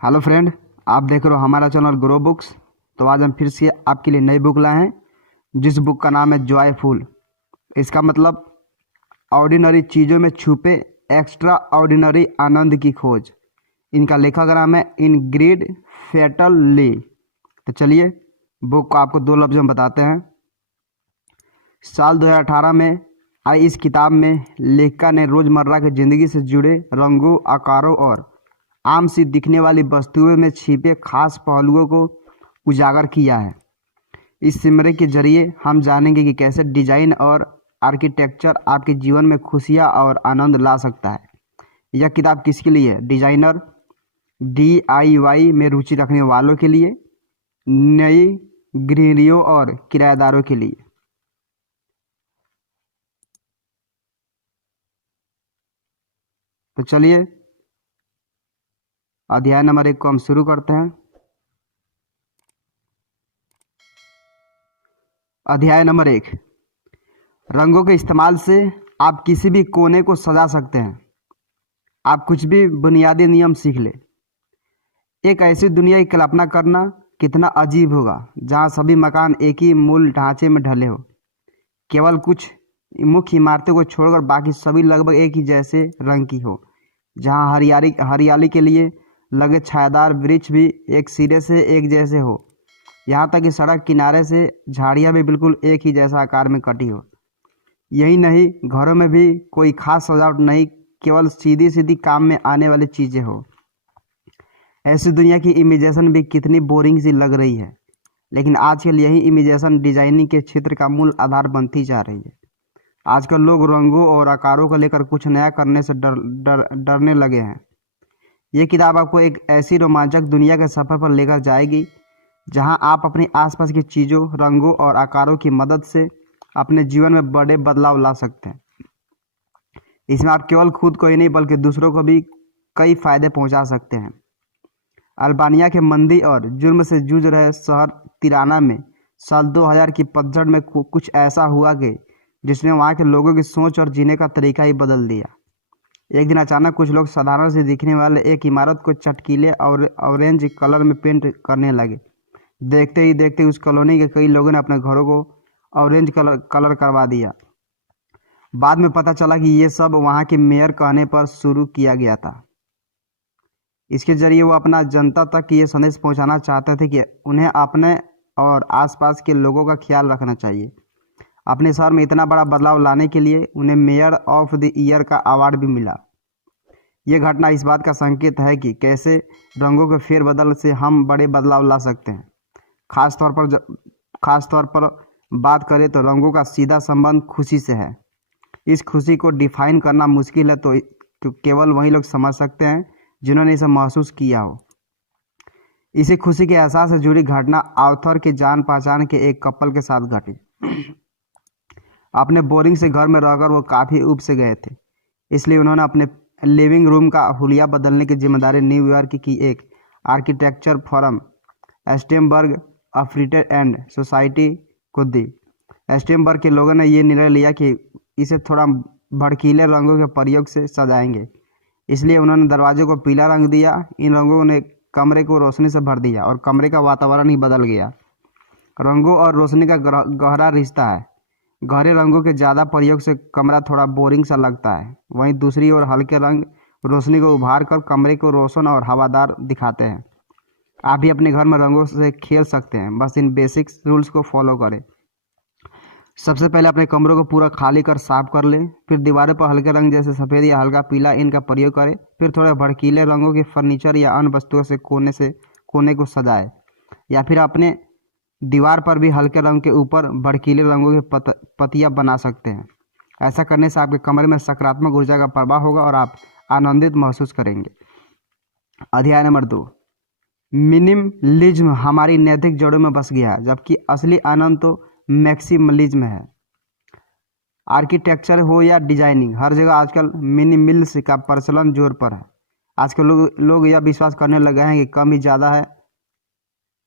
Hello friend, आप देख रहे हो हमारा चैनल ग्रो बुक्स। तो आज हम फिर से आपके लिए नई बुक लाए हैं, जिस बुक का नाम है जॉयफुल। इसका मतलब ऑर्डिनरी चीज़ों में छुपे एक्स्ट्रा ऑर्डिनरी आनंद की खोज। इनका लेखक का नाम है इनग्रिड फेटल ली। तो चलिए बुक को आपको दो लफ्ज़ों में बताते हैं। साल 2018 में आई इस किताब में लेखिका ने रोज़मर्रा की ज़िंदगी से जुड़े रंगों, आकारों और आम सी दिखने वाली वस्तुओं में छिपे खास पहलुओं को उजागर किया है। इस सिमरे के जरिए हम जानेंगे कि कैसे डिजाइन और आर्किटेक्चर आपके जीवन में खुशियाँ और आनंद ला सकता है। यह किताब किसके लिए है? डिजाइनर, DIY में रुचि रखने वालों के लिए, नई गृहिणियों और किराएदारों के लिए। तो चलिए अध्याय नंबर 1 को हम शुरू करते हैं। अध्याय नंबर 1, रंगों के इस्तेमाल से आप किसी भी कोने को सजा सकते हैं। आप कुछ भी बुनियादी नियम सीख ले। एक ऐसी दुनिया की कल्पना करना कितना अजीब होगा जहां सभी मकान एक ही मूल ढांचे में ढले हो। केवल कुछ मुख्य इमारतों को छोड़कर बाकी सभी लगभग एक ही जैसे रंग की हो। जहां हरियाली हरियाली के लिए लगे छायादार वृक्ष भी एक सिरे से एक जैसे हो। यहाँ तक कि सड़क किनारे से झाड़ियाँ भी बिल्कुल एक ही जैसा आकार में कटी हो। यही नहीं, घरों में भी कोई खास सजावट नहीं, केवल सीधी सीधी काम में आने वाली चीज़ें हो। ऐसी दुनिया की इमेजिनेशन भी कितनी बोरिंग सी लग रही है, लेकिन आजकल यही इमेजिनेशन डिजाइनिंग के क्षेत्र का मूल आधार बनती जा रही है। आजकल लोग रंगों और आकारों को लेकर कुछ नया करने से डरने लगे हैं। ये किताब आपको एक ऐसी रोमांचक दुनिया के सफ़र पर लेकर जाएगी जहां आप अपने आसपास की चीज़ों, रंगों और आकारों की मदद से अपने जीवन में बड़े बदलाव ला सकते हैं। इसमें आप केवल खुद को ही नहीं बल्कि दूसरों को भी कई फायदे पहुंचा सकते हैं। अल्बानिया के मंदी और जुर्म से जूझ रहे शहर तिराना में साल 2000 की पतझड़ में कुछ ऐसा हुआ कि जिसने वहाँ के लोगों की सोच और जीने का तरीका ही बदल दिया। एक दिन अचानक कुछ लोग साधारण से दिखने वाले एक इमारत को चटकीले और ऑरेंज कलर में पेंट करने लगे। देखते ही देखते उस कॉलोनी के कई लोगों ने अपने घरों को ऑरेंज कलर करवा दिया। बाद में पता चला कि ये सब वहाँ के मेयर कहने पर शुरू किया गया था। इसके जरिए वो अपना जनता तक ये संदेश पहुँचाना चाहते थे कि उन्हें अपने और आसपास के लोगों का ख्याल रखना चाहिए। अपने शहर में इतना बड़ा बदलाव लाने के लिए उन्हें मेयर ऑफ द ईयर का अवार्ड भी मिला। ये घटना इस बात का संकेत है कि कैसे रंगों के फेरबदल से हम बड़े बदलाव ला सकते हैं। खास तौर पर बात करें तो रंगों का सीधा संबंध खुशी से है। इस खुशी को डिफाइन करना मुश्किल है, तो केवल वही लोग समझ सकते हैं जिन्होंने इसे महसूस किया हो। इसी खुशी के एहसास से जुड़ी घटना आर्थर के जान पहचान के एक कपल के साथ घटी। अपने बोरिंग से घर में रहकर वो काफ़ी ऊब से गए थे, इसलिए उन्होंने अपने लिविंग रूम का हुलिया बदलने की जिम्मेदारी न्यूयॉर्क की एक आर्किटेक्चर फर्म एस्टेमबर्ग अफ्रीटेड एंड सोसाइटी को दी। एस्टेमबर्ग के लोगों ने ये निर्णय लिया कि इसे थोड़ा भड़कीले रंगों के प्रयोग से सजाएंगे, इसलिए उन्होंने दरवाजे को पीला रंग दिया। इन रंगों ने कमरे को रोशनी से भर दिया और कमरे का वातावरण ही बदल गया। रंगों और रोशनी का गहरा रिश्ता है। गहरे रंगों के ज़्यादा प्रयोग से कमरा थोड़ा बोरिंग सा लगता है, वहीं दूसरी ओर हल्के रंग रोशनी को उभार कर कमरे को रोशन और हवादार दिखाते हैं। आप भी अपने घर में रंगों से खेल सकते हैं, बस इन बेसिक रूल्स को फॉलो करें। सबसे पहले अपने कमरों को पूरा खाली कर साफ कर लें। फिर दीवारों पर हल्के रंग जैसे सफ़ेद या हल्का पीला इनका प्रयोग करें। फिर थोड़े भड़कीले रंगों के फर्नीचर या अन्य वस्तुओं से कोने को सजाएं, या फिर अपने दीवार पर भी हल्के रंग के ऊपर भड़कीले रंगों के पत्तियाँ बना सकते हैं। ऐसा करने से आपके कमरे में सकारात्मक ऊर्जा का प्रवाह होगा और आप आनंदित महसूस करेंगे। अध्याय नंबर 2, मिनिमलिज्म हमारी नैतिक जड़ों में बस गया है, जबकि असली आनंद तो मैक्सिमलिज्म है। आर्किटेक्चर हो या डिजाइनिंग, हर जगह आजकल मिनिमलिज्म का प्रचलन जोर पर है। आजकल लोग यह विश्वास करने लगे हैं कि कम ही ज़्यादा है।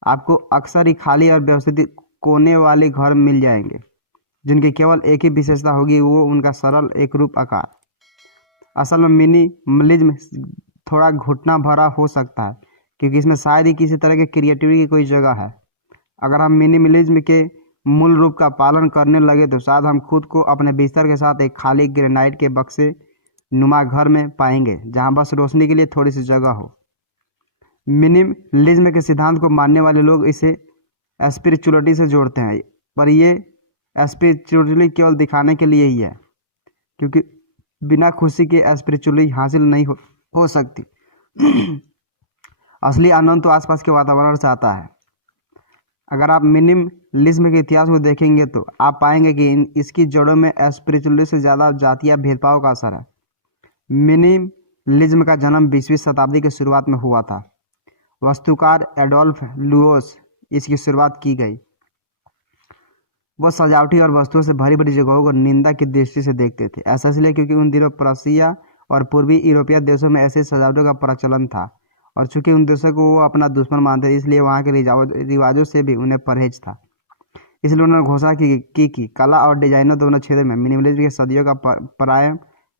आपको अक्सर ही खाली और व्यवस्थित कोने वाले घर मिल जाएंगे जिनकी केवल एक ही विशेषता होगी, वो उनका सरल एक रूप आकार। असल में मिनिमलिज्म थोड़ा घुटना भरा हो सकता है, क्योंकि इसमें शायद ही किसी तरह के क्रिएटिविटी की कोई जगह है। अगर हम मिनिमलिज्म के मूल रूप का पालन करने लगे तो शायद हम खुद को अपने बिस्तर के साथ एक खाली ग्रेनाइट के बक्से नुमा घर में पाएंगे, जहां बस रोशनी के लिए थोड़ी सी जगह हो। मिनिमलिज्म के सिद्धांत को मानने वाले लोग इसे स्पिरिचुअलिटी से जोड़ते हैं, पर ये स्पिरिचुअलिटी केवल दिखाने के लिए ही है, क्योंकि बिना खुशी के स्पिरिचुअलिटी हासिल नहीं हो सकती। असली आनंद तो आसपास के वातावरण से आता है। अगर आप मिनिमलिज्म के इतिहास को देखेंगे तो आप पाएंगे कि इसकी जड़ों में स्पिरिचुअलिटी से ज़्यादा जातीय भेदभाव का असर है। मिनिमलिज्म का जन्म 20वीं शताब्दी की शुरुआत में हुआ था। वास्तुकार एडोल्फ लुओस इसकी शुरुआत की गई। वह सजावटी और वस्तुओं से भरी भरी जगहों को निंदा की दृष्टि से देखते थे। ऐसा इसलिए क्योंकि उन दिनों प्रशिया और पूर्वी यूरोपीय देशों में ऐसे सजावटों का प्रचलन था, और चूंकि उन देशों को वो अपना दुश्मन मानते थे, इसलिए वहाँ के रिवाजों से भी उन्हें परहेज था। इसलिए उन्होंने घोषणा की कला और डिजाइनर दोनों क्षेत्रों में मिनिमलिज्म के सदियों का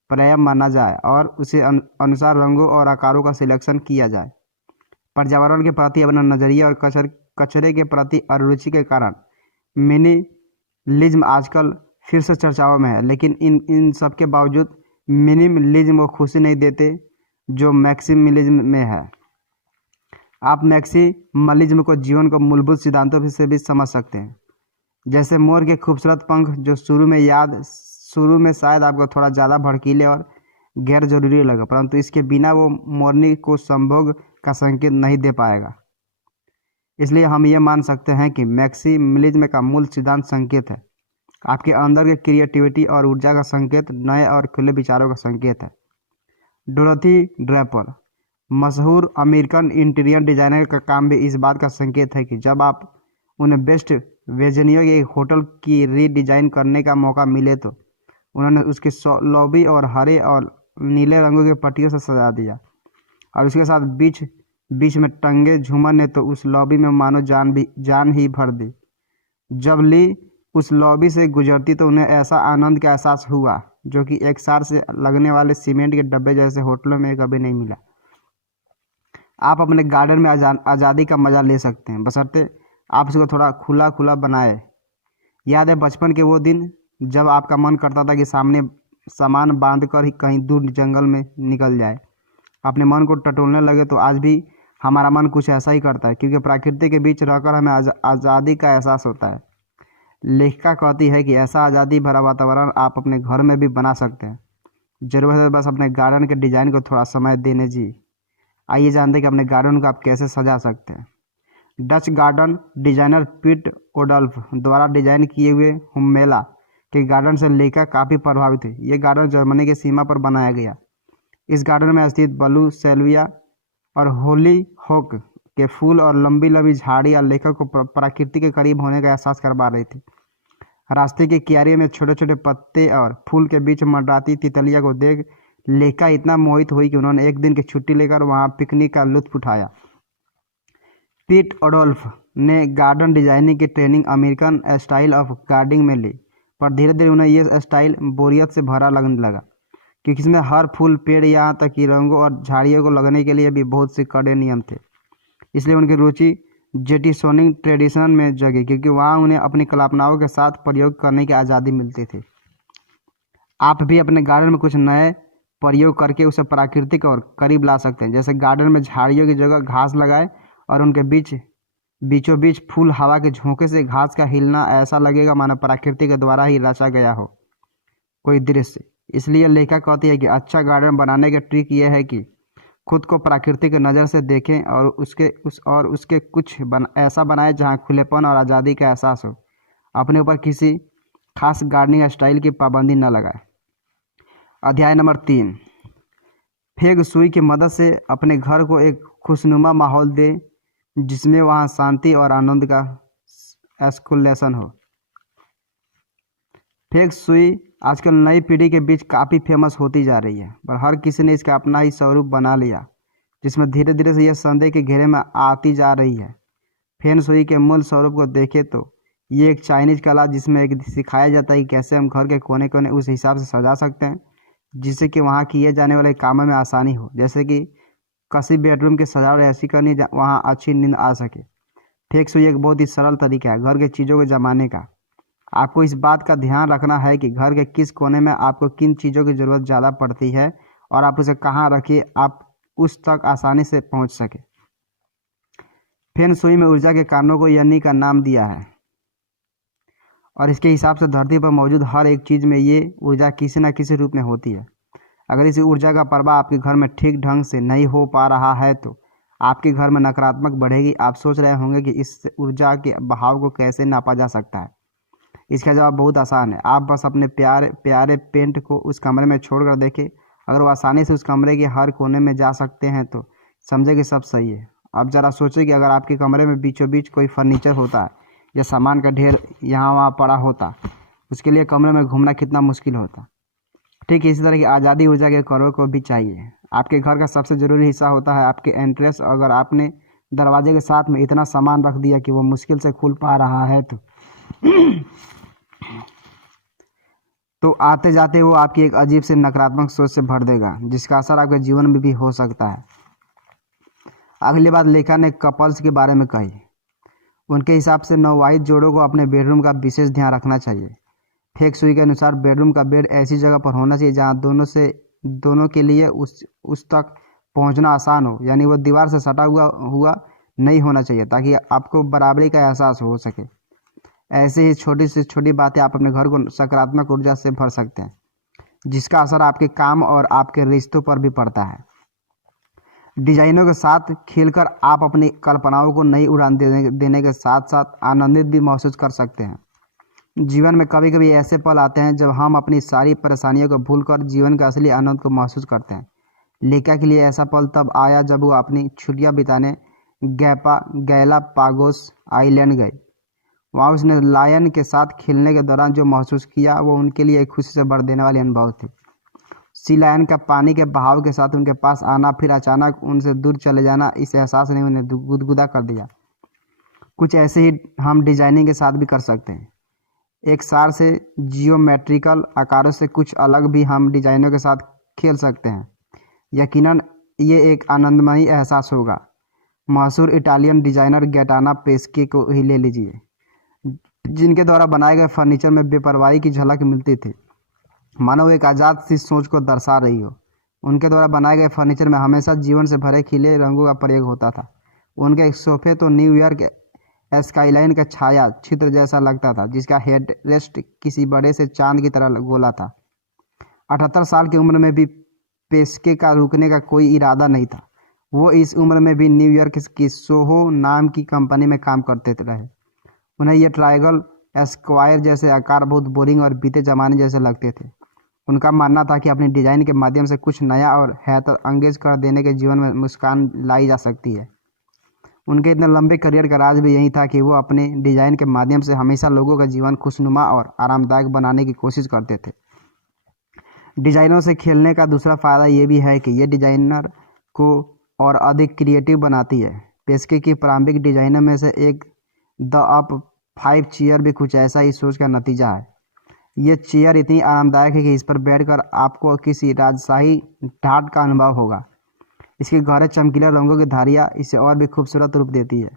पर्याय माना जाए और उसे अनुसार रंगों और आकारों का सिलेक्शन किया जाए। पर्यावरण के प्रति अपना नजरिया और कचरे के प्रति अरुचि के कारण मिनिमलिज्म आजकल फिर से चर्चाओं में है, लेकिन इन सब के बावजूद मिनिमलिज्म को खुशी नहीं देते जो मैक्सिमलिज्म में है। आप मैक्सिमलिज्म को जीवन को मूलभूत सिद्धांतों से भी समझ सकते हैं, जैसे मोर के खूबसूरत पंख, जो शुरू में शायद आपको थोड़ा ज़्यादा भड़कीले और गैर जरूरी लगे, परंतु इसके बिना वो मोरनी को संभोग का संकेत नहीं दे पाएगा। इसलिए हम ये मान सकते हैं कि मैक्सिमलिज्म का मूल सिद्धांत संकेत है, आपके अंदर के क्रिएटिविटी और ऊर्जा का संकेत, नए और खुले विचारों का संकेत है। डोरोथी ड्रेपर, मशहूर अमेरिकन इंटीरियर डिजाइनर का काम भी इस बात का संकेत है कि जब आप उन्हें वेस्ट वर्जीनिया के एक होटल की रीडिजाइन करने का मौका मिले तो उन्होंने उसके लॉबी और हरे और नीले रंगों के पट्टियों से सजा दिया, और उसके साथ बीच में टंगे झूमर ने तो उस लॉबी में मानो जान ही भर दी। जब ली उस लॉबी से गुजरती तो उन्हें ऐसा आनंद का एहसास हुआ जो कि एक सार से लगने वाले सीमेंट के डब्बे जैसे होटलों में कभी नहीं मिला। आप अपने गार्डन में आज़ादी का मजा ले सकते हैं, बशर्ते आप उसको थोड़ा खुला खुला बनाए। याद है बचपन के वो दिन जब आपका मन करता था कि सामान बांध कर ही कहीं दूर जंगल में निकल जाए, अपने मन को टटोलने लगे। तो आज भी हमारा मन कुछ ऐसा ही करता है, क्योंकि प्रकृति के बीच रहकर हमें आज़ादी का एहसास होता है। लेखिका कहती है कि ऐसा आज़ादी भरा वातावरण आप अपने घर में भी बना सकते हैं, जरूरत है बस अपने गार्डन के डिजाइन को थोड़ा समय देने जी। आइए जानते हैं कि अपने गार्डन को आप कैसे सजा सकते हैं। डच गार्डन डिजाइनर पीट ओडल्फ द्वारा डिजाइन किए हुए हुम्मेला के गार्डन से लेखक काफ़ी प्रभावित है। ये गार्डन जर्मनी की सीमा पर बनाया गया। इस गार्डन में स्थित बलू सेल्विया और होली होक के फूल और लंबी लंबी झाड़ियाँ लेखक को प्रकृति के करीब होने का एहसास करवा रही थी। रास्ते की क्यारी में छोटे छोटे पत्ते और फूल के बीच मंडराती तितलिया को देख लेखिका इतना मोहित हुई कि उन्होंने एक दिन की छुट्टी लेकर वहां पिकनिक का लुत्फ उठाया। पीट ओडोल्फ ने गार्डन डिजाइनिंग की training American style of gardening में ली, पर धीरे धीरे उन्हें यह स्टाइल बोरियत से भरा लगने लगा, क्योंकि इसमें हर फूल, पेड़, यहाँ तक कि रंगों और झाड़ियों को लगने के लिए भी बहुत से कड़े नियम थे। इसलिए उनकी रुचि जेटिसोनिंग ट्रेडिशन में जगी, क्योंकि वहाँ उन्हें अपनी कल्पनाओं के साथ प्रयोग करने की आज़ादी मिलती थी। आप भी अपने गार्डन में कुछ नए प्रयोग करके उसे प्राकृतिक और करीब ला सकते हैं, जैसे गार्डन में झाड़ियों की जगह घास लगाए और उनके बीचों बीच फूल। हवा के झोंके से घास का हिलना ऐसा लगेगा मानो प्रकृति के द्वारा ही रचा गया हो कोई दृश्य। इसलिए लेखक कहती है कि अच्छा गार्डन बनाने का ट्रिक यह है कि खुद को प्रकृति की नज़र से देखें और उसके कुछ ऐसा बनाएं जहां खुलेपन और आज़ादी का एहसास हो। अपने ऊपर किसी खास गार्डनिंग स्टाइल की पाबंदी न लगाए। अध्याय नंबर 3, फेंग शुई की मदद से अपने घर को एक खुशनुमा माहौल दे जिसमें वहाँ शांति और आनंद का एस्कुलेशन हो। फेंग शुई आजकल नई पीढ़ी के बीच काफ़ी फेमस होती जा रही है, पर हर किसी ने इसका अपना ही स्वरूप बना लिया, जिसमें धीरे धीरे से यह संदेह के घेरे में आती जा रही है। फेंग शुई के मूल स्वरूप को देखें तो ये एक चाइनीज कला, जिसमें एक सिखाया जाता है कि कैसे हम घर के कोने कोने उस हिसाब से सजा सकते हैं जिससे कि वहाँ किए जाने वाले कामों में आसानी हो, जैसे कि किसी बेडरूम की सजावट ऐसी करनी वहाँ अच्छी नींद आ सके। फेंग शुई एक बहुत ही सरल तरीका है घर के चीज़ों को जमाने का। आपको इस बात का ध्यान रखना है कि घर के किस कोने में आपको किन चीज़ों की ज़रूरत ज़्यादा पड़ती है और आप उसे कहाँ रखिए आप उस तक आसानी से पहुँच सके। फेंग शुई में ऊर्जा के कारणों को यनी का नाम दिया है और इसके हिसाब से धरती पर मौजूद हर एक चीज़ में ये ऊर्जा किसी न किसी रूप में होती है। अगर इस ऊर्जा का प्रवाह आपके घर में ठीक ढंग से नहीं हो पा रहा है तो आपके घर में नकारात्मक बढ़ेगी। आप सोच रहे होंगे कि इस ऊर्जा के बहाव को कैसे नापा जा सकता है। इसका जवाब बहुत आसान है। आप बस अपने प्यारे प्यारे पेंट को उस कमरे में छोड़कर देखें। अगर वो आसानी से उस कमरे के हर कोने में जा सकते हैं तो समझे कि सब सही है। अब ज़रा सोचें कि अगर आपके कमरे में बीचों बीच कोई फर्नीचर होता या सामान का ढेर यहाँ वहाँ पड़ा होता, उसके लिए कमरे में घूमना कितना मुश्किल होता। ठीक इसी तरह की आज़ादी ऊर्जा के करों को भी चाहिए। आपके घर का सबसे ज़रूरी हिस्सा होता है आपके एंट्रेंस। अगर आपने दरवाजे के साथ में इतना सामान रख दिया कि वो मुश्किल से खुल पा रहा है तो आते जाते वो आपकी एक अजीब से नकारात्मक सोच से भर देगा जिसका असर आपके जीवन में भी हो सकता है। अगली बात लेखा ने कपल्स के बारे में कही। उनके हिसाब से नवविवाहित जोड़ों को अपने बेडरूम का विशेष ध्यान रखना चाहिए। फेंग शुई के अनुसार बेडरूम का बेड ऐसी जगह पर होना चाहिए जहां दोनों के लिए उस तक पहुंचना आसान हो, यानी वो दीवार से सटा हुआ नहीं होना चाहिए ताकि आपको बराबरी का एहसास हो सके। ऐसे ही छोटी से छोटी बातें आप अपने घर को सकारात्मक ऊर्जा से भर सकते हैं जिसका असर आपके काम और आपके रिश्तों पर भी पड़ता है। डिजाइनों के साथ खेलकर आप अपनी कल्पनाओं को नई उड़ान देने के साथ साथ आनंदित भी महसूस कर सकते हैं। जीवन में कभी कभी ऐसे पल आते हैं जब हम अपनी सारी परेशानियों को भूलकर जीवन का असली आनंद को महसूस करते हैं। लेखा के लिए ऐसा पल तब आया जब वो अपनी छुट्टियां बिताने गैलापागोस आइलैंड गई। वहाँ उसने लायन के साथ खेलने के दौरान जो महसूस किया वो उनके लिए एक खुशी से भर देने वाली अनुभव थी। सी लायन का पानी के बहाव के साथ उनके पास आना फिर अचानक उनसे दूर चले जाना, इस एहसास ने उन्हें गुदगुदा कर दिया। कुछ ऐसे ही हम डिजाइनिंग के साथ भी कर सकते हैं। एक सार से जियोमेट्रिकल आकारों से कुछ अलग भी हम डिजाइनों के साथ खेल सकते हैं। यकीनन ये एक आनंदमयी एहसास होगा। मशहूर इटालियन डिजाइनर गैटाना पेस्के को ही ले लीजिए, जिनके द्वारा बनाए गए फर्नीचर में बेपरवाही की झलक मिलती थी, मानो एक आज़ाद सी सोच को दर्शा रही हो। उनके द्वारा बनाए गए फर्नीचर में हमेशा जीवन से भरे खिले रंगों का प्रयोग होता था। उनके सोफे तो न्यूयॉर्क स्काईलाइन का छाया चित्र जैसा लगता था जिसका हेड रेस्ट किसी बड़े से चांद की तरह गोला था। 78 साल की उम्र में भी पेस्के का रुकने का कोई इरादा नहीं था। वो इस उम्र में भी न्यूयॉर्क की सोहो नाम की कंपनी में काम करते रहे। उन्हें ये ट्रायंगल स्क्वायर जैसे आकार बहुत बोरिंग और बीते जमाने जैसे लगते थे। उनका मानना था कि अपनी डिजाइन के माध्यम से कुछ नया और हैरत अंगेज कर देने के जीवन में मुस्कान लाई जा सकती है। उनके इतने लंबे करियर का राज भी यही था कि वो अपने डिजाइन के माध्यम से हमेशा लोगों का जीवन खुशनुमा और आरामदायक बनाने की कोशिश करते थे। डिजाइनों से खेलने का दूसरा फायदा ये भी है कि ये डिजाइनर को और अधिक क्रिएटिव बनाती है। पेस्के की प्रारंभिक डिजाइनर में से एक द अप 5 चेयर भी कुछ ऐसा ही सोच का नतीजा है। ये चेयर इतनी आरामदायक है कि इस पर बैठकर आपको किसी राजशाही ठाट का अनुभव होगा। इसके गहरे चमकीले रंगों की धारियाँ इसे और भी खूबसूरत रूप देती है।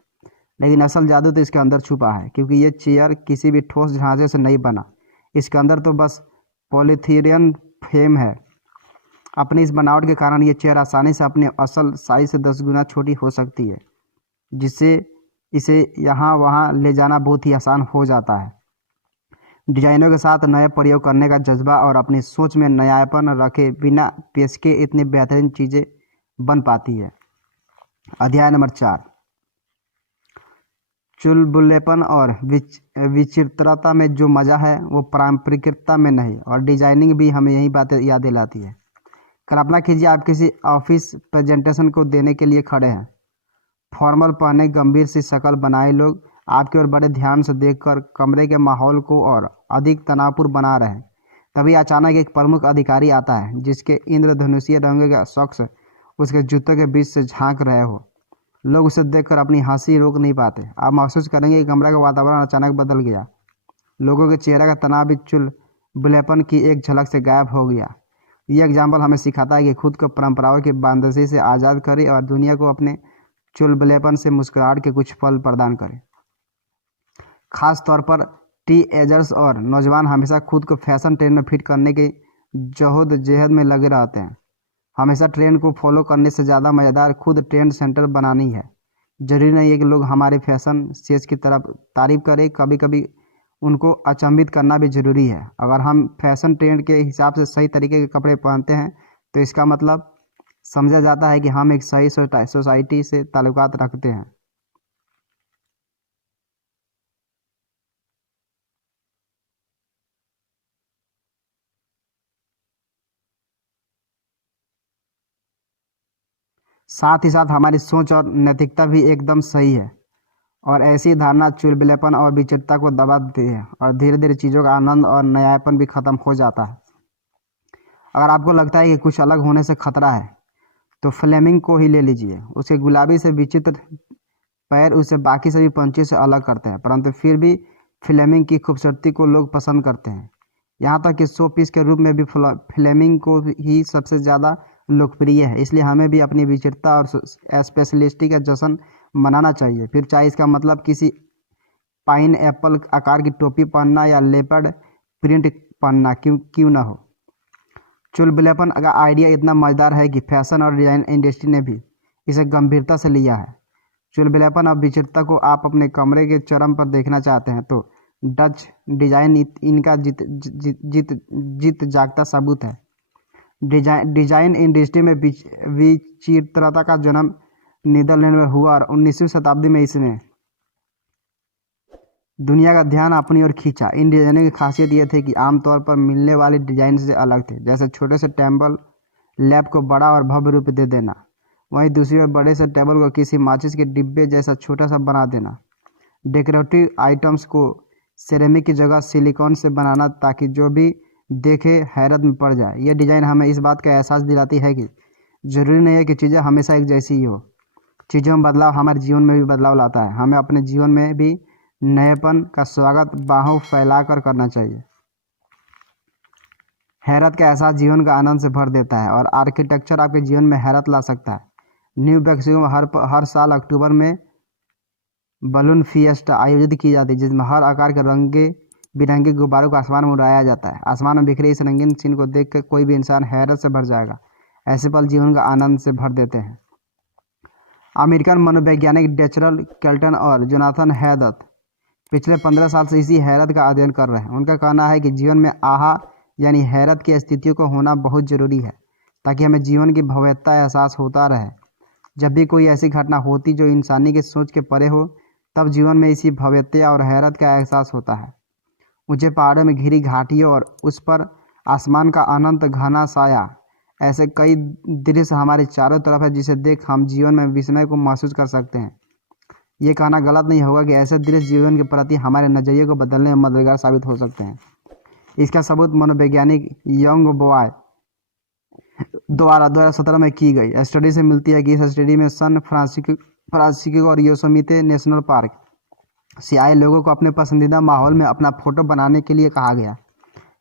लेकिन असल जादू तो इसके अंदर छुपा है, क्योंकि ये चेयर किसी भी ठोस ढांचे से नहीं बना। इसके अंदर तो बस पॉलीथीरियन फ्रेम है। अपनी इस बनावट के कारण ये चेयर आसानी से अपने असल साइज से 10 गुना छोटी हो सकती है, जिससे इसे यहाँ वहाँ ले जाना बहुत ही आसान हो जाता है। डिजाइनों के साथ नए प्रयोग करने का जज्बा और अपनी सोच में नयापन रखे बिना पेस्के इतनी बेहतरीन चीज़ें बन पाती है। अध्याय नंबर 4, चुलबुलेपन और विचित्रता में जो मज़ा है वो पारंपरिकता में नहीं, और डिजाइनिंग भी हमें यही बातें याद दिलाती है। कल्पना कीजिए आप किसी ऑफिस प्रेजेंटेशन को देने के लिए खड़े हैं। फॉर्मल पहने गंभीर सी शक्ल बनाए लोग आपकी ओर बड़े ध्यान से देखकर कमरे के माहौल को और अधिक तनावपूर्ण बना रहे हैं। तभी अचानक एक प्रमुख अधिकारी आता है जिसके इंद्रधनुषीय रंग का शख्स उसके जूतों के बीच से झांक रहे हो। लोग उसे देखकर अपनी हंसी रोक नहीं पाते। आप महसूस करेंगे कि कमरे का वातावरण अचानक बदल गया। लोगों के चेहरे का तनाव भी चुलबुलेपन की एक झलक से गायब हो गया। ये एग्जाम्पल हमें सिखाता है कि खुद को परंपराओं की बंदिशी से आज़ाद करें और दुनिया को अपने चुलबुलेपन से मुस्कुराहट के कुछ पल प्रदान करें। खास तौर पर टीनेजर्स और नौजवान हमेशा खुद को फैशन ट्रेंड में फिट करने के जहद में लगे रहते हैं। हमेशा ट्रेंड को फॉलो करने से ज़्यादा मज़ेदार खुद ट्रेंड सेंटर बनानी है। जरूरी नहीं है कि लोग हमारे फैशन सेंस की तरफ तारीफ करें, कभी कभी उनको अचंभित करना भी ज़रूरी है। अगर हम फैशन ट्रेंड के हिसाब से सही तरीके के कपड़े पहनते हैं तो इसका मतलब समझा जाता है कि हम एक सही सोसाइटी से ताल्लुकात रखते हैं। साथ ही साथ हमारी सोच और नैतिकता भी एकदम सही है, और ऐसी धारणा चुलबुलेपन और विचित्रता को दबा देती है और धीरे धीरे चीज़ों का आनंद और नयापन भी खत्म हो जाता है। अगर आपको लगता है कि कुछ अलग होने से खतरा है तो फ्लेमिंग को ही ले लीजिए। उसके गुलाबी से विचित्र पैर उसे बाकी सभी पंछियों से अलग करते हैं, परंतु फिर भी फ्लेमिंग की खूबसूरती को लोग पसंद करते हैं। यहाँ तक कि शो पीस के रूप में भी फ्लेमिंग को ही सबसे ज़्यादा लोकप्रिय है। इसलिए हमें भी अपनी विचित्रता और स्पेशलिस्टी का जश्न मनाना चाहिए, फिर चाहे इसका मतलब किसी पाइन एप्पल आकार की टोपी पहनना या लेपर्ड प्रिंट पहनना क्यों ना हो। चुलबुलेपन का आइडिया इतना मज़ेदार है कि फैशन और डिज़ाइन इंडस्ट्री ने भी इसे गंभीरता से लिया है। चुलबुलेपन और विचित्रता को आप अपने कमरे के चरम पर देखना चाहते हैं तो डच डिजाइन इनका जीत जागता सबूत है। डिजाइन इंडस्ट्री में विचित्रता का जन्म नीदरलैंड में हुआ और 19वीं शताब्दी में इसने दुनिया का ध्यान अपनी ओर खींचा। इन डिजाइनों की खासियत यह थी कि आमतौर पर मिलने वाले डिजाइन से अलग थे, जैसे छोटे से टेबल लैंप को बड़ा और भव्य रूप दे देना, वहीं दूसरी ओर बड़े से टेबल को किसी माचिस के डिब्बे जैसा छोटा सा बना देना। डेकोरेटिव आइटम्स को सिरेमिक की जगह सिलिकॉन से बनाना ताकि जो भी देखे हैरत में पड़ जाए। यह डिज़ाइन हमें इस बात का एहसास दिलाती है कि ज़रूरी नहीं है कि चीज़ें हमेशा एक जैसी ही हो। चीज़ों में बदलाव हमारे जीवन में भी बदलाव लाता है। हमें अपने जीवन में भी नएपन का स्वागत बाहों फैलाकर करना चाहिए। हैरत का एहसास जीवन का आनंद से भर देता है और आर्किटेक्चर आपके जीवन में हैरत ला सकता है। न्यू मैक्सिको में हर साल अक्टूबर में बलून फिएस्टा आयोजित की जाती है, जिसमें हर आकार के रंगे बिरंगे गुब्बारों को आसमान में उड़ाया जाता है। आसमान में बिखरे इस रंगीन सीन को देखकर कोई भी इंसान हैरत से भर जाएगा। ऐसे पल जीवन का आनंद से भर देते हैं। अमेरिकन मनोवैज्ञानिक डेचरल केल्टन और जोनाथन हैदत पिछले 15 साल से इसी हैरत का अध्ययन कर रहे हैं। उनका कहना है कि जीवन में आहा यानी हैरत की स्थितियों को होना बहुत ज़रूरी है ताकि हमें जीवन की भव्यता एहसास होता रहे। जब भी कोई ऐसी घटना होती जो इंसानी की सोच के परे हो, तब जीवन में इसी भव्यता और हैरत का एहसास होता है। ऊंचे पहाड़ों में घिरी घाटियों और उस पर आसमान का अनंत घना साया, ऐसे कई दृश्य हमारे चारों तरफ है जिसे देख हम जीवन में विस्मय को महसूस कर सकते हैं। ये कहना गलत नहीं होगा कि ऐसे दृश्य जीवन के प्रति हमारे नज़रिए को बदलने में मददगार साबित हो सकते हैं। इसका सबूत मनोवैज्ञानिक यंग बॉय द्वारा 2017 में की गई स्टडी से मिलती है कि इस स्टडी में सन फ्रांसिस्को और योसेमिते नेशनल पार्क से आए लोगों को अपने पसंदीदा माहौल में अपना फोटो बनाने के लिए कहा गया।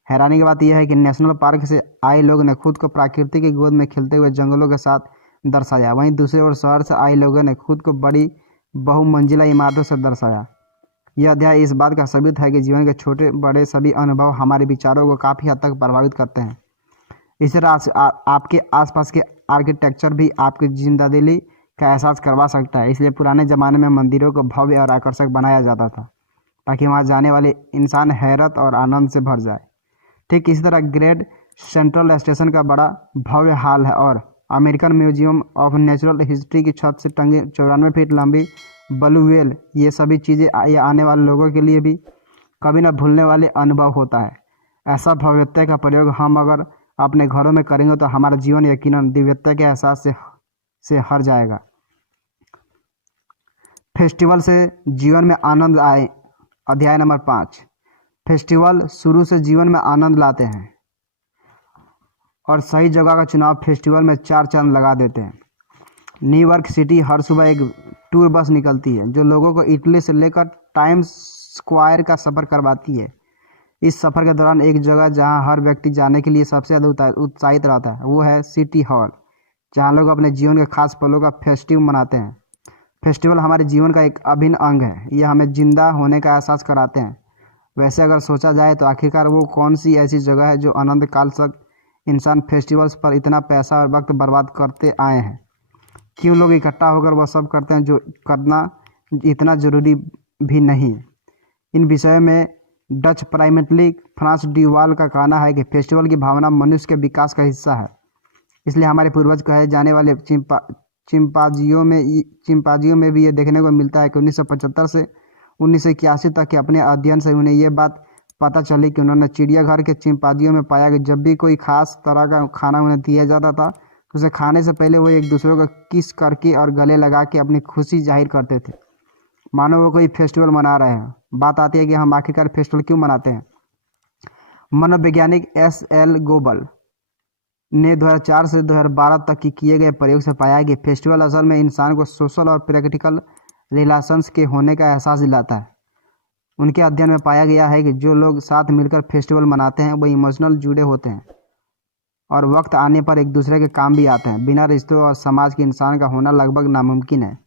हैरानी की बात यह है कि नेशनल पार्क से आए लोगों ने खुद को प्रकृति की गोद में खिलते हुए जंगलों के साथ दर्शाया, वहीं दूसरी ओर शहर से आए लोगों ने खुद को बड़ी बहुमंजिला इमारतों से दर्शाया। यह अध्याय इस बात का सबूत है कि जीवन के छोटे बड़े सभी अनुभव हमारे विचारों को काफ़ी हद तक प्रभावित करते हैं। इस तरह आपके आसपास के आर्किटेक्चर भी आपकी जिंदादिली का एहसास करवा सकता है। इसलिए पुराने ज़माने में मंदिरों को भव्य और आकर्षक बनाया जाता था ताकि वहाँ जाने वाले इंसान हैरत और आनंद से भर जाए। ठीक इसी तरह ग्रेट सेंट्रल स्टेशन का बड़ा भव्य हाल है और American museum of natural history की छत से टंगे 94 फीट लंबी ब्लू व्हेल, ये सभी चीज़ें ये आने वाले लोगों के लिए भी कभी न भूलने वाले अनुभव होता है। ऐसा भव्यता का प्रयोग हम अगर अपने घरों में करेंगे तो हमारा जीवन यकीनन दिव्यता के एहसास से हर जाएगा। फेस्टिवल से जीवन में आनंद आए। अध्याय नंबर 5। फेस्टिवल शुरू से जीवन में आनंद लाते हैं और सही जगह का चुनाव फेस्टिवल में 4 चांद लगा देते हैं। न्यूयॉर्क सिटी हर सुबह एक टूर बस निकलती है जो लोगों को इटली से लेकर टाइम्स स्क्वायर का सफ़र करवाती है। इस सफ़र के दौरान एक जगह जहां हर व्यक्ति जाने के लिए सबसे ज़्यादा उत्साहित रहता है वो है सिटी हॉल, जहां लोग अपने जीवन के खास पलों का फेस्टिवल मनाते हैं। फेस्टिवल हमारे जीवन का एक अभिन्न अंग है, ये हमें जिंदा होने का एहसास कराते हैं। वैसे अगर सोचा जाए तो आखिरकार वो कौन सी ऐसी जगह है जो अनंत काल तक इंसान फेस्टिवल्स पर इतना पैसा और वक्त बर्बाद करते आए हैं? क्यों लोग इकट्ठा होकर वह सब करते हैं जो करना इतना ज़रूरी भी नहीं? इन विषयों में डच प्राइमेटली फ्रांस ड्यूवाल का कहना है कि फेस्टिवल की भावना मनुष्य के विकास का हिस्सा है। इसलिए हमारे पूर्वज कहे जाने वाले चिंपांजियों में भी ये देखने को मिलता है कि 1975 से 1981 तक के अपने अध्ययन से उन्हें ये बात पता चली कि उन्होंने चिड़ियाघर के चिंपांजियों में पाया कि जब भी कोई खास तरह का खाना उन्हें दिया जाता था तो उसे खाने से पहले वो एक दूसरे को किस करके और गले लगा के अपनी खुशी जाहिर करते थे, मानो वो कोई फेस्टिवल मना रहे हैं। बात आती है कि हम आखिरकार फेस्टिवल क्यों मनाते हैं। मनोवैज्ञानिक S.L. गोबल ने 2004 से 2012 तक की किए गए प्रयोग से पाया कि फेस्टिवल असल में इंसान को सोशल और प्रैक्टिकल रिलेशंस के होने का एहसास दिलाता है। उनके अध्ययन में पाया गया है कि जो लोग साथ मिलकर फेस्टिवल मनाते हैं वो इमोशनल जुड़े होते हैं और वक्त आने पर एक दूसरे के काम भी आते हैं। बिना रिश्तों और समाज के इंसान का होना लगभग नामुमकिन है,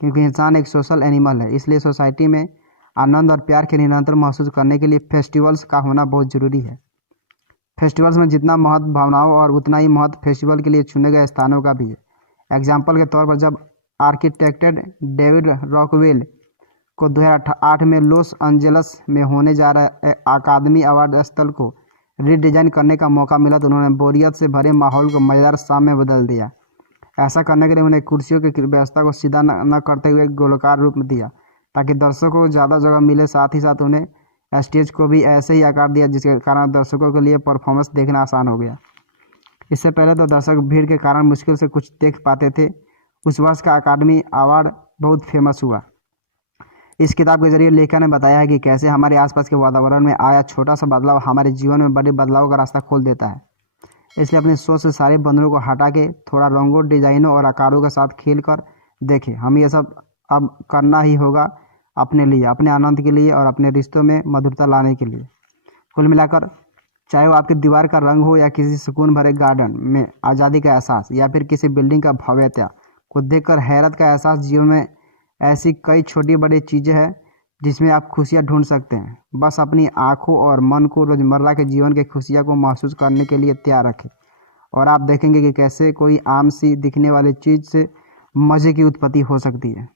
क्योंकि इंसान एक सोशल एनिमल है। इसलिए सोसाइटी में आनंद और प्यार के निरंतर महसूस करने के लिए फेस्टिवल्स का होना बहुत ज़रूरी है। फेस्टिवल्स में जितना महत्व भावनाओं और उतना ही महत्व फेस्टिवल के लिए चुने गए स्थानों का भी है। एग्जाम्पल के तौर पर जब आर्किटेक्ट डेविड रॉकवेल को 2008 में लॉस एंजल्स में होने जा रहे अकादमी अवार्ड स्थल को रीडिज़ाइन करने का मौका मिला तो उन्होंने बोरियत से भरे माहौल को मज़ेदार शाम में बदल दिया। ऐसा करने के लिए उन्हें कुर्सियों की व्यवस्था को सीधा न करते हुए गोलाकार रूप में दिया ताकि दर्शकों को ज़्यादा जगह मिले। साथ ही साथ उन्हें स्टेज को भी ऐसे ही आकार दिया जिसके कारण दर्शकों के लिए परफॉर्मेंस देखना आसान हो गया। इससे पहले तो दर्शक भीड़ के कारण मुश्किल से कुछ देख पाते थे। उस वर्ष का अकादमी अवार्ड बहुत फेमस हुआ। इस किताब के जरिए लेखक ने बताया है कि कैसे हमारे आसपास के वातावरण में आया छोटा सा बदलाव हमारे जीवन में बड़े बदलाव का रास्ता खोल देता है। इसलिए अपनी सोच से सारे बंधनों को हटा के थोड़ा रंगों, डिजाइनों और आकारों के साथ खेल कर देखें। हम ये सब अब करना ही होगा अपने लिए, अपने आनंद के लिए और अपने रिश्तों में मधुरता लाने के लिए। कुल मिलाकर चाहे वो आपकी दीवार का रंग हो या किसी सुकून भरे गार्डन में आज़ादी का एहसास या फिर किसी बिल्डिंग का भव्यता को देखकर हैरत का एहसास, जीवन में ऐसी कई छोटी बड़ी चीज़ें हैं जिसमें आप खुशियाँ ढूंढ सकते हैं। बस अपनी आँखों और मन को रोज़मर्रा के जीवन की खुशियाँ को महसूस करने के लिए तैयार रखें और आप देखेंगे कि कैसे कोई आम सी दिखने वाली चीज़ से मज़े की उत्पत्ति हो सकती है।